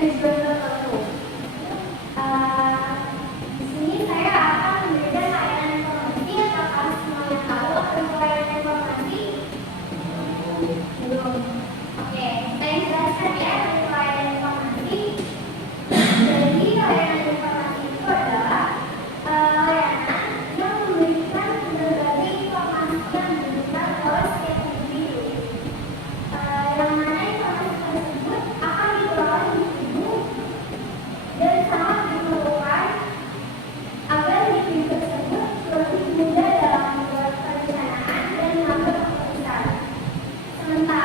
tujuan tertentu. Di sini saya akan memberikan layanan informasi. Apakah semuanya tahu apa itu layanan informasi? Belum. Oke, saya jelaskan ya apa itu layanan informasi. Jadi layanan informasi itu adalah layanan yang memberikan berbagai informasi yang dibutuhkan oleh setiap individu. Yang mana informasi tersebut akan diperoleh individu dan sangat diperlukan agar individu tersebut lebih mudah dalam membuat perencanaan dan mengambil keputusan. Sementara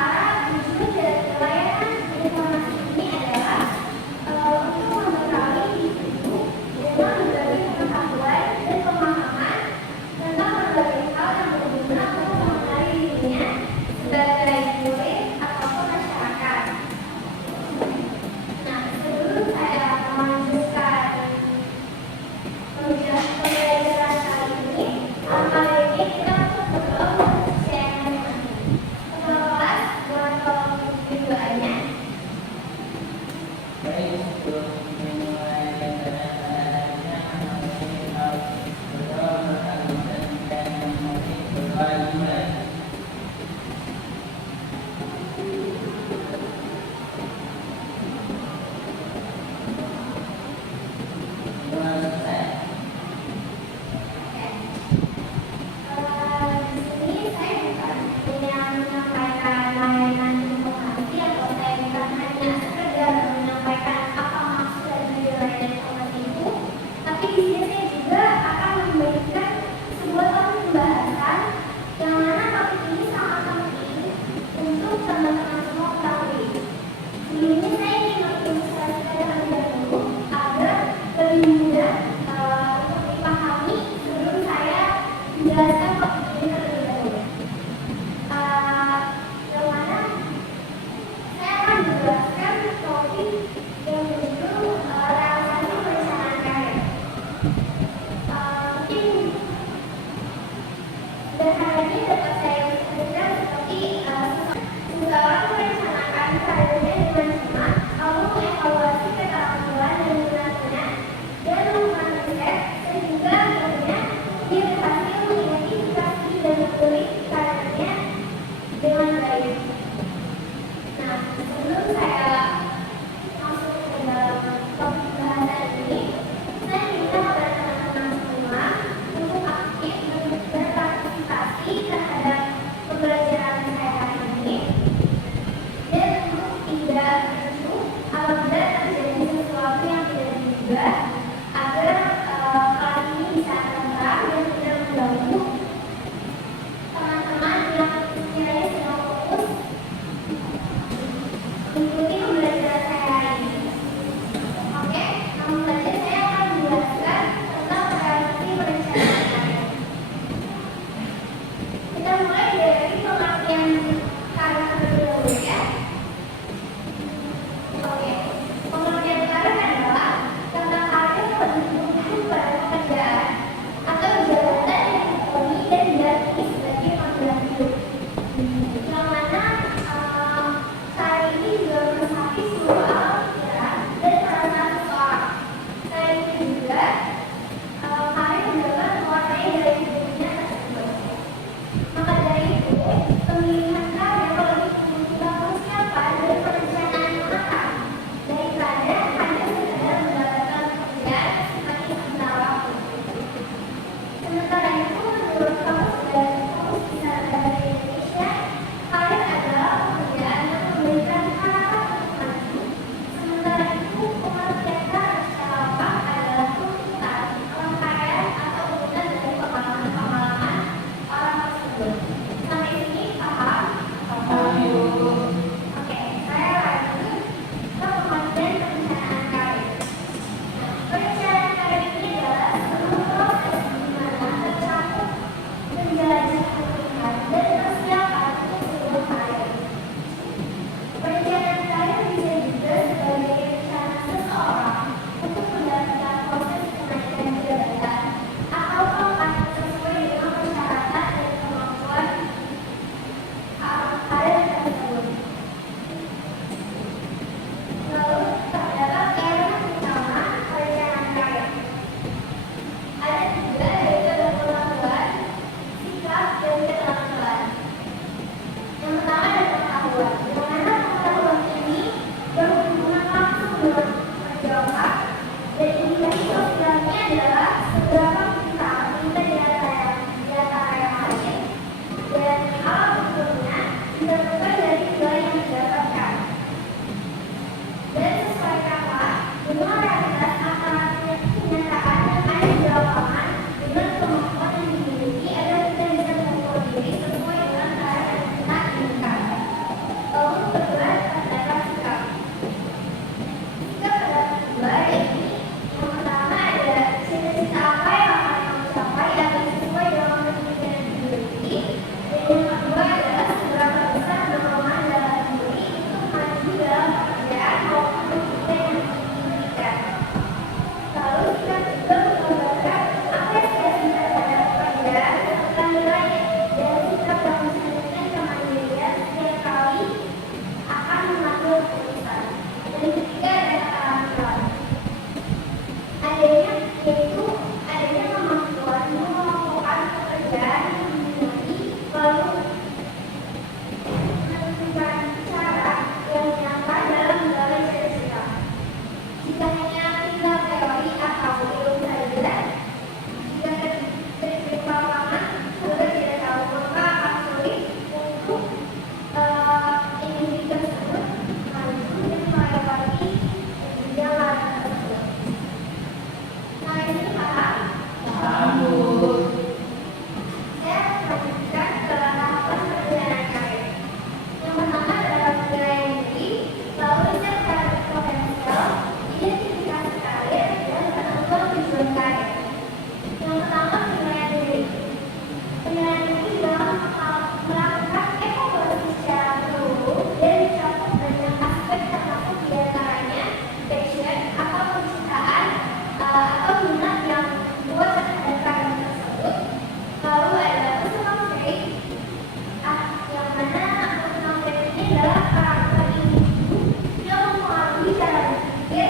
adalah karakter individu yang mempengaruhi cara berpikir,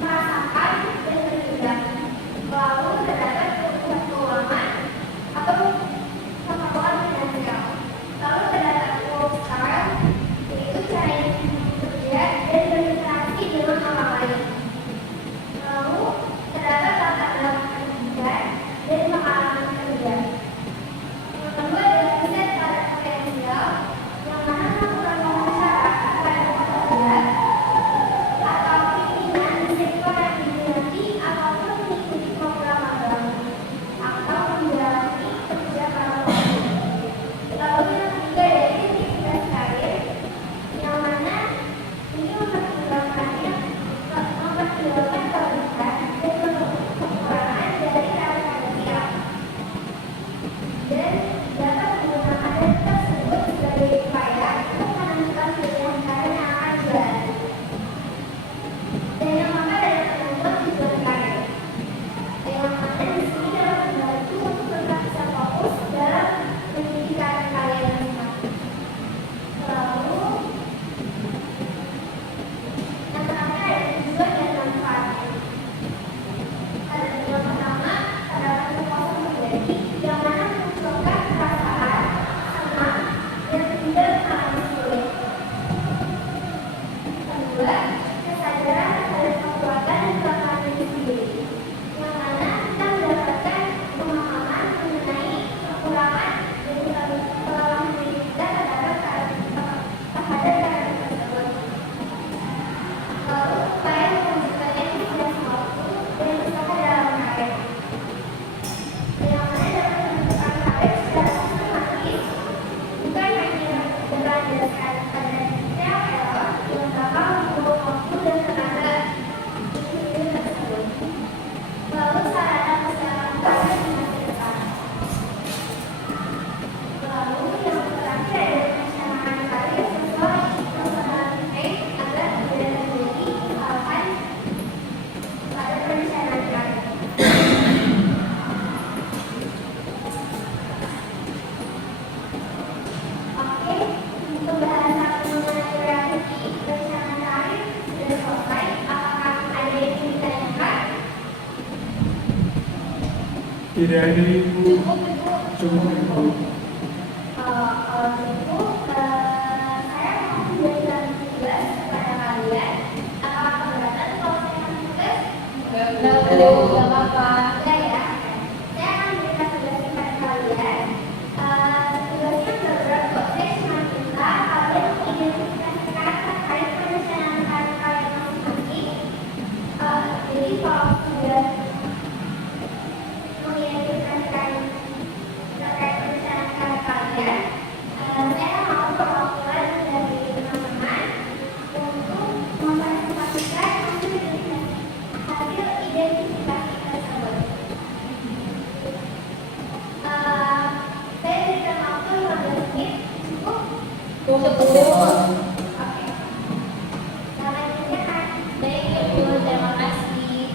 merasakan, dan bertindak. Lalu terdapat kebutuhan keuangan atau kemampuan finansial. Lalu terdapat work style, yaitu cara individu bekerja dan berinteraksi dengan orang lain. Lalu terdapat latar belakang pendidikan dan pengalaman kerja. Yang kedua adalah riset pada potensial, yang mana melakukan wawancara pada pekerja atau pimpinan di sektor yang diminati ataupun mengikuti program magang atau menjalani kerja paralel. Lalu yang ketiga adalah identitas karir, yang mana ini mempertimbangkan kelebihan dan kekurangan dari karakter siap, dan dapat menggunakan data tersebut sebagai upaya untuk menentukan pilihan karir yang akan dijalani. Dan yang keempat adalah penentuan tujuan karir, yang mana di sini dapat membantu untuk tetap bisa fokus dalam meniti karir kalian masing-masing. Lalu yang terakhir adalah tujuan dan manfaatnya. Yang pertama, terdapat kepuasan pribadi yang mana memunculkan perasaan senang dan tidak mengalami sulit. Kedua, kesadaran terhadap kekuatan dan kelemahan diri sendiri, yang mana kita mendapatkan pemahaman mengenai kekurangan dan kelemahan diri kita terhadap karakter tersebut. Lalu, upaya mewujudkan etis dan mampu dan usaha dalam karir, yang mana dapat menentukan karir secara sistematis, bukan hanya berlandaskan pada detail yang bakal membawa waktu dan tenaga individu tersebut. Lalu sarana persiapan karir di masa depan. Lalu yang terakhir adalah perencanaan karir sesuai personalitas agar tidak terjadi kesalahan pada perencanaan karir. Oke, pembahasan mengenai strategi perencanaan karir sudah selesai. Apakah ada yang ingin ditanyakan? Tidak ada Ibu. Cukup, Ibu. Cukup Ibu. Kalau gitu, saya mau memberikan tugas kepada kalian. Apakah keberatan kalau saya kasih tugas? Enggak apa-apa. Enggak ya? Saya akan memberikan tugas kepada kalian. Tugasnya enggak berat kok. Saya cuma minta kalian mengidentifikasikan terkait perencanaan karir kalian masing-masing. Jadi kalau sudah mengidentifikasikan terkait perencanaan karir kalian, saya mau perwakilan dari teman-teman untuk mempresentasikan hasil identifikasi tersebut. Saya berikan waktu 15 menit. Cukup? Cukup. Oke. Selamat mengerjakan. Baik, Ibu. Terima kasih.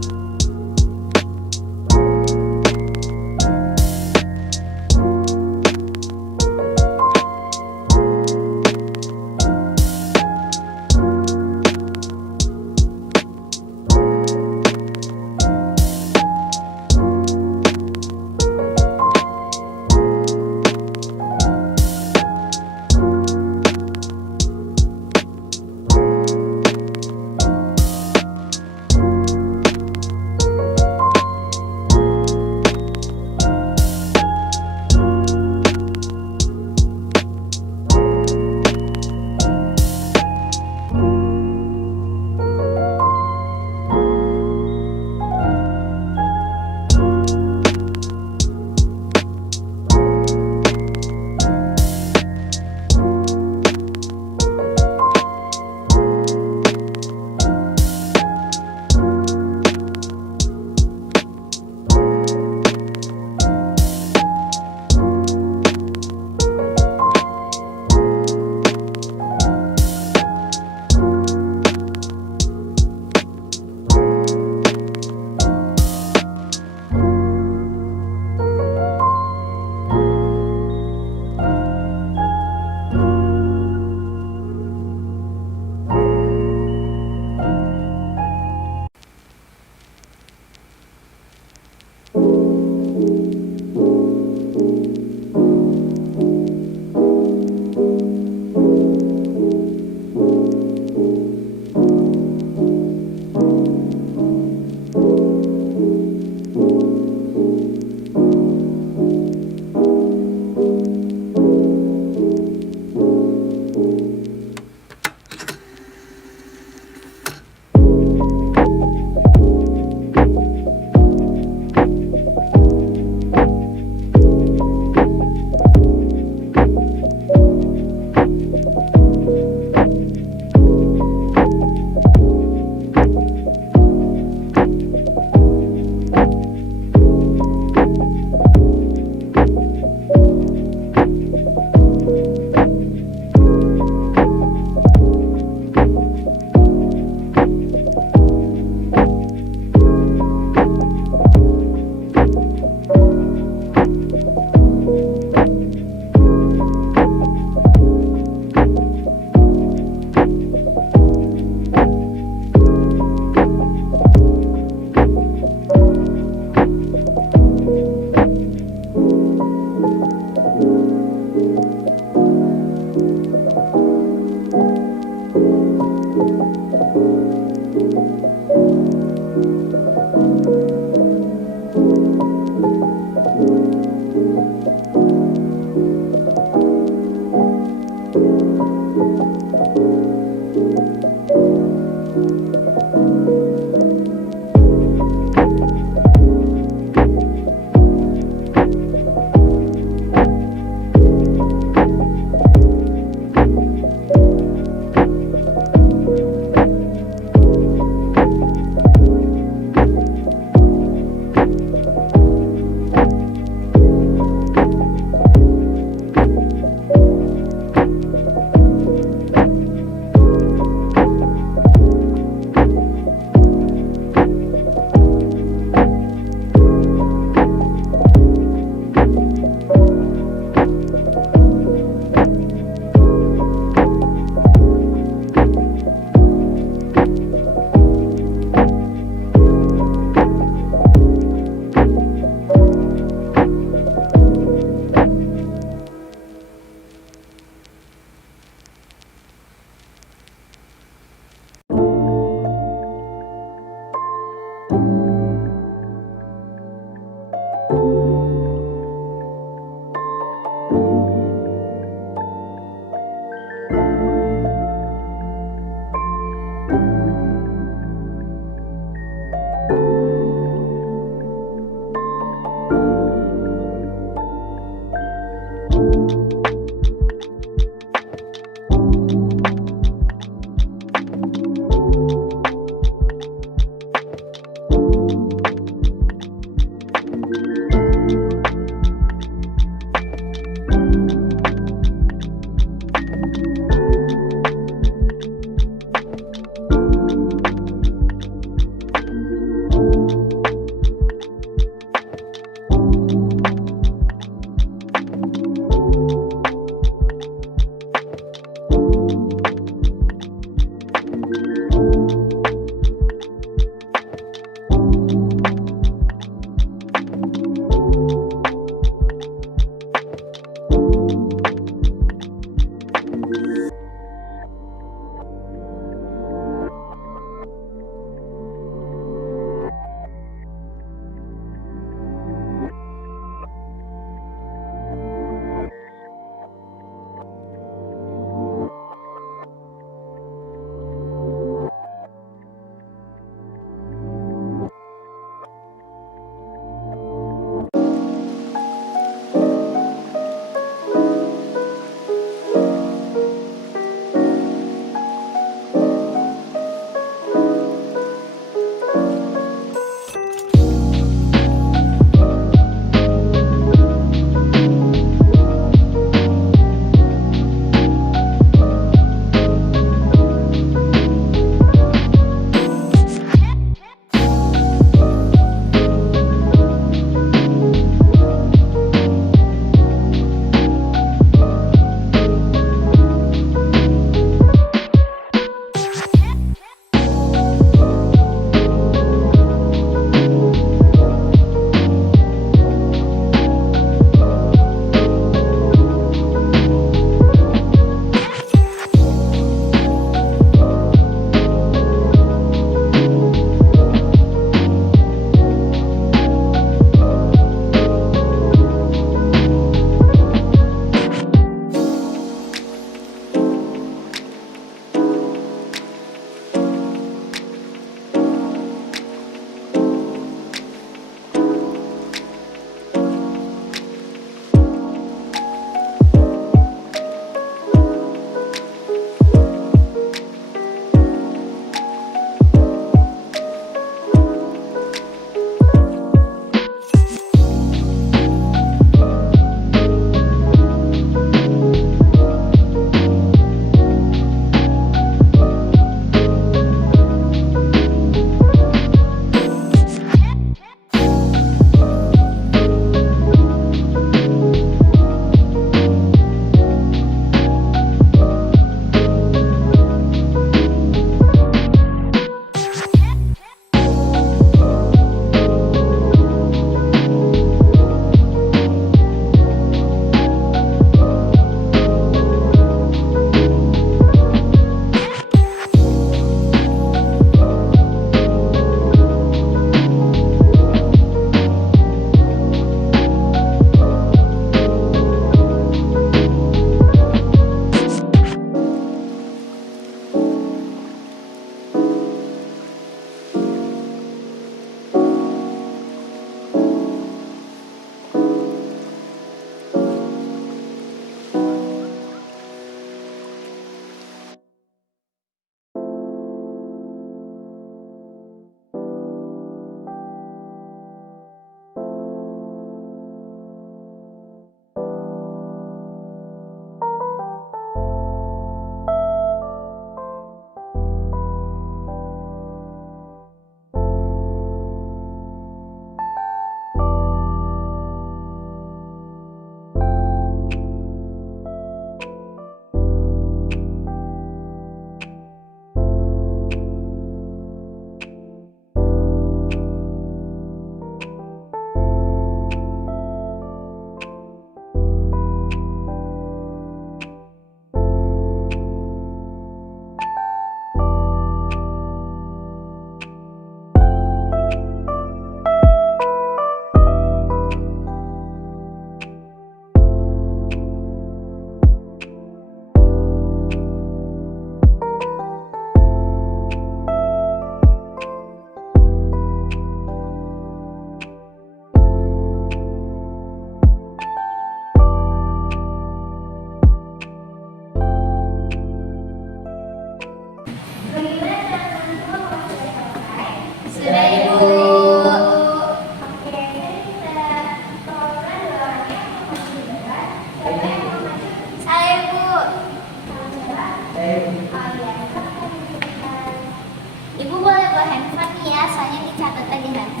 nih ya, soalnya dicatat aja nanti.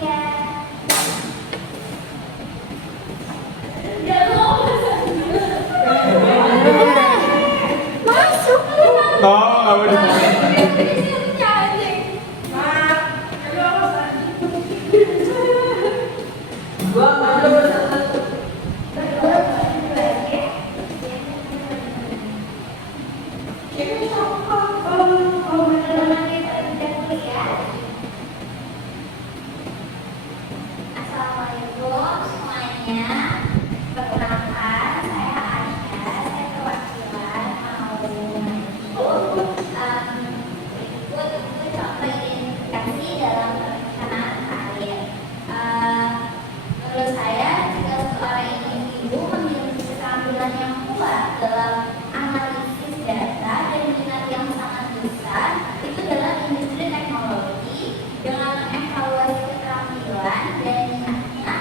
Iya. Masuk. Tahu apa di Assalamualaikum semuanya. Perkenalkan, saya Aisyah. Saya perwakilan ikut mencoba identifikasi dalam perencanaan karir. Menurut saya, jika seorang individu memiliki keterampilan yang kuat dalam analisis data dan minat yang sangat besar, itu dalam industri teknologi, dengan mengevaluasi keterampilan dan minatnya,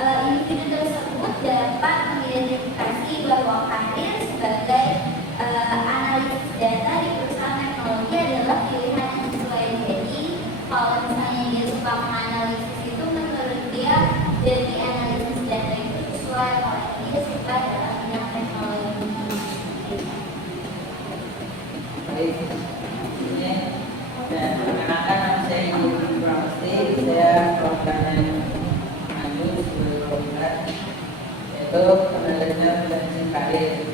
individu tersebut dapat mengidentifikasi bahwa karir sebagai analisis data di perusahaan teknologi adalah pilihan yang sesuai. Jadi kalau misalnya dia suka menganalisis itu, menurut dia jadi analisis data itu sesuai kalau dia suka dalam bidang teknologi. Baik, ini dan perkenalkan nama saya Yudi Pramesti, saya perwakilan maju sebagai perwakilan yaitu penelitian dan karir.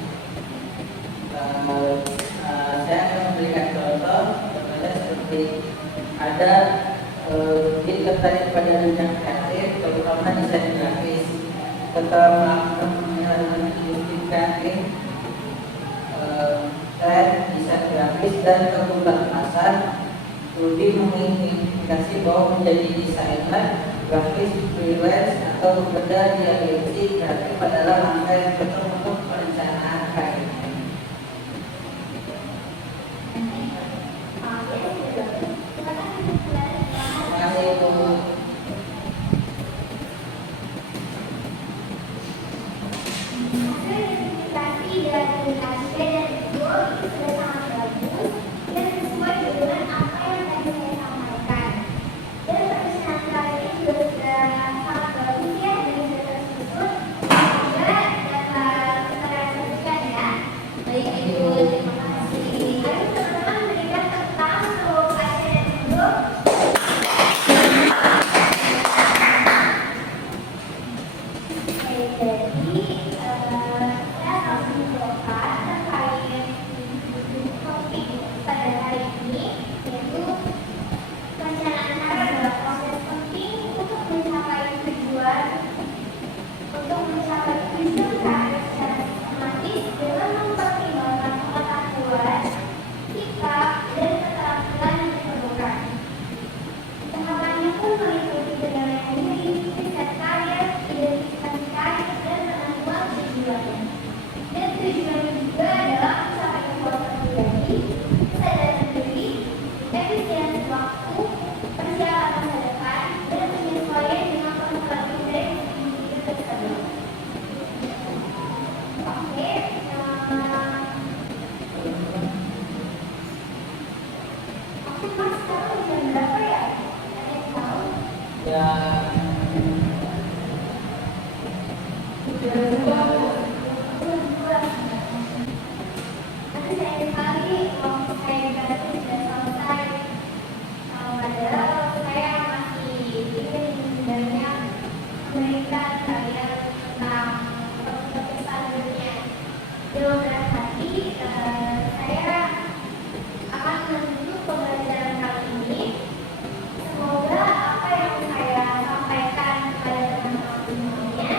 Saya akan memberikan contoh contohnya seperti ada dia tertarik pada bidang kreatif, terutama desain grafis. Setelah melakukan pemilihan industri kreatif, tren desain grafis dan kebutuhan pasar, Rudi mengidentifikasi bahwa menjadi desainer grafis freelance atau bekerja di agensi kreatif adalah langkah yang cocok untuk perencanaan karir. Terima kasih Bu. Hasil identifikasi dan komunikasi dan video itu sudah sangat bagus dan sesuai dengan apa yang tadi saya sampaikan. Dan perencanaan karir juga sudah sangat bagus ya, dan sudah tersusun. Semoga dapat terrealisasikan ya. Baik Ibu, terima kasih. Ayo teman-teman berikan tepuk tangan untuk Aisyah dan Ibu. Jadi saya akan menjelaskan terkait topik pada hari ini, yaitu perencanaan karir adalah proses penting untuk mencapai tujuan karir secara sistematis dengan mempertimbangkan pengetahuan, sikap, dan keterampilan yang diperlukan. Tahapannya pun meliputi penilaian diri, riset karir, identifikasi karir, dan penentuan tujuannya. Dan tujuannya juga adalah mencapai kepuasan pribadi, kesadaran diri, efisiensi waktu, persiapan masa depan, dan penyesuaian dengan perkembangan dari individu tersebut. Oke, Mas, sekarang jam berapa ya? Ada yang tahu? Ya, Nanti saya kali waktu saya ganti sudah selesai. Padahal saya masih ingin sebenarnya memberikan kalian tentang topik selanjutnya. Dalam berat hati, saya akan menutup pembelajaran kali ini. Semoga apa yang saya sampaikan kepada teman-teman semuanya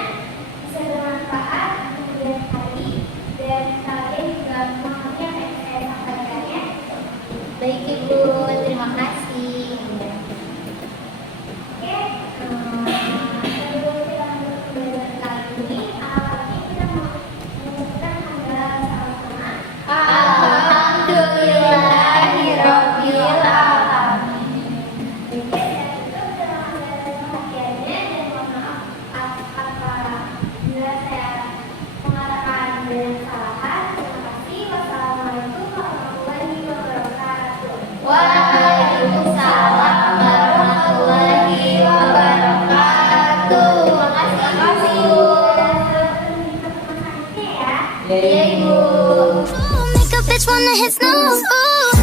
bisa bermanfaat di kemudian hari dan kalian juga memahami apa yang saya sampaikan ya. Baik Ibu, terima kasih. Oke, sebelum kita menutup pembelajaran kali ini, alhamdulillah kita mengucapkan hamdalah sama-sama. Alhamdulillahirabbil alamin. Oke, dan itu terima kasih atas perhatiannya dan mohon maaf apabila saya mengatakan dengan kesalahan. Terima kasih. Wassalamualaikum warahmatullahi wabarakatuh. hit snooze. Ooh.